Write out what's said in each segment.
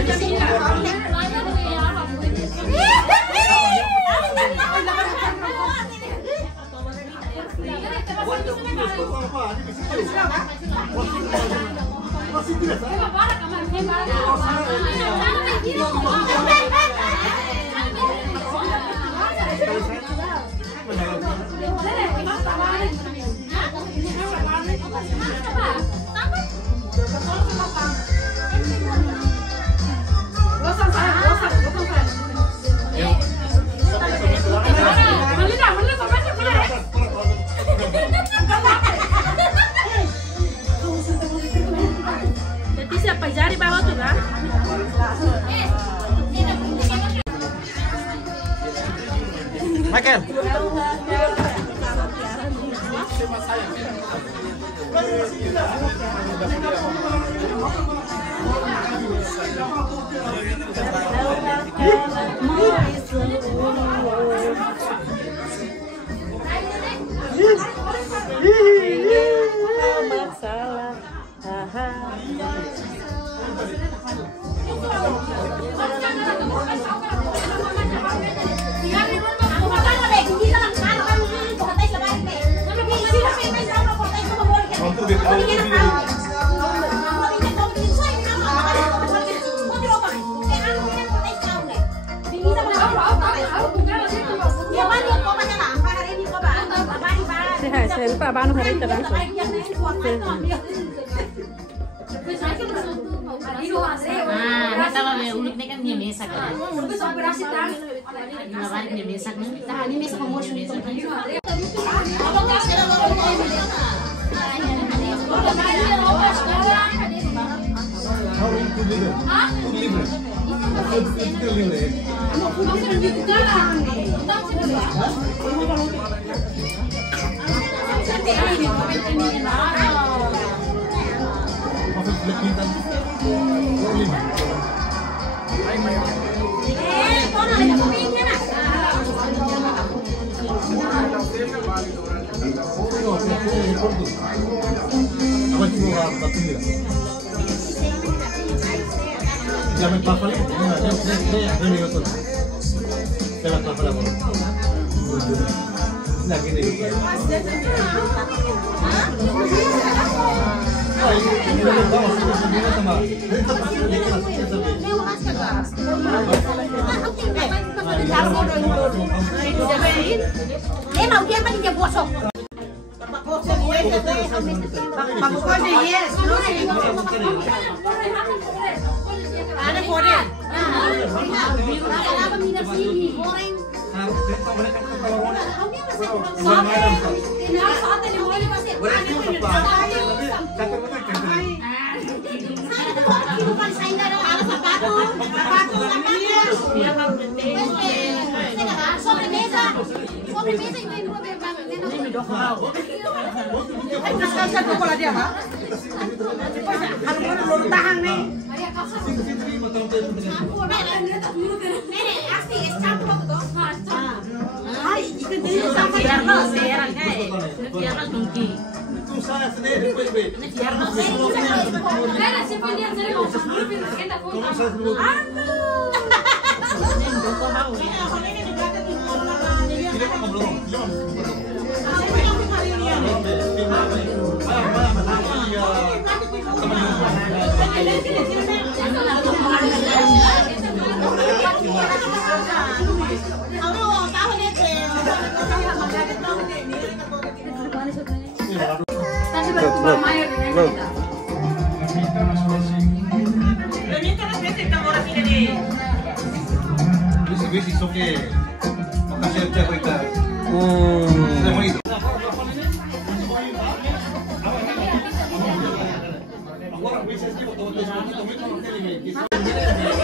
Jadi siapa jari bawah tuh kan? Michael. Masalah. Saya lupa abang hari itu langsung. Nah, kita mau unik nih kan dia mesak kan. Lima hari dia mesak nih. Nah, ini mesak mau mesak. Jangan papal, ini betul. Jangan papal apa? Lagi deh. Mau dia apa dia bosok? Yes. Ada kode. Apa minum sini goreng?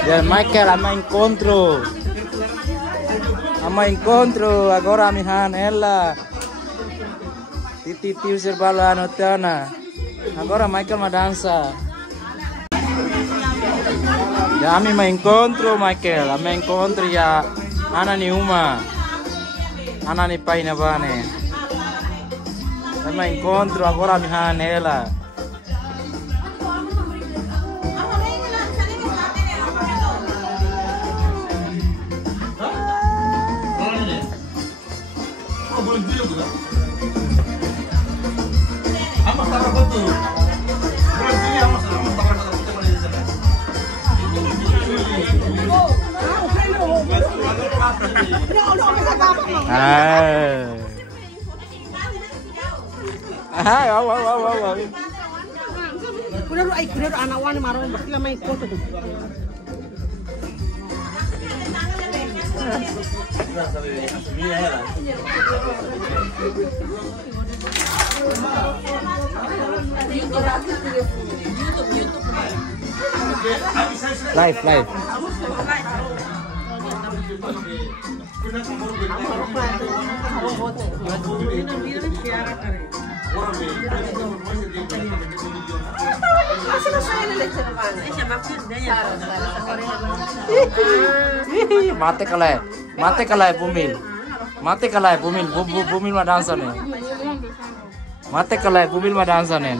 Ya Michael ama incontro agora mihan ella titi user bala notana agora Michael madança ya ami incontro Michael incontro ya ana ni uma ana ni pai na bane incontro agora mihan ella Wow. Kuda anak wan marah berarti lama ikut tuh. Live. Mate kalai Bumil. Bumil mah dansa nih. Mate kalai Bumil mah dansa nih.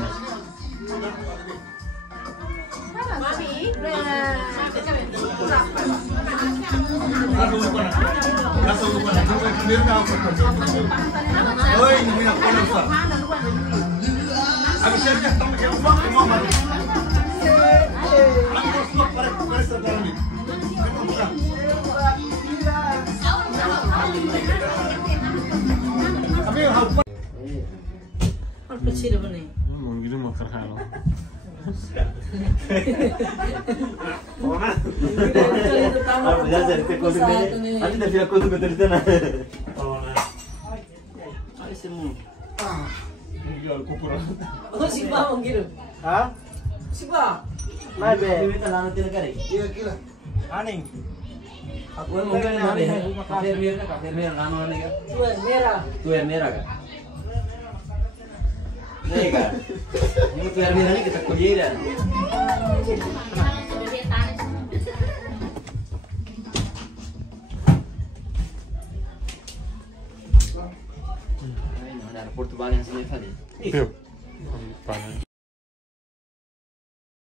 Portugal yang sini tadi.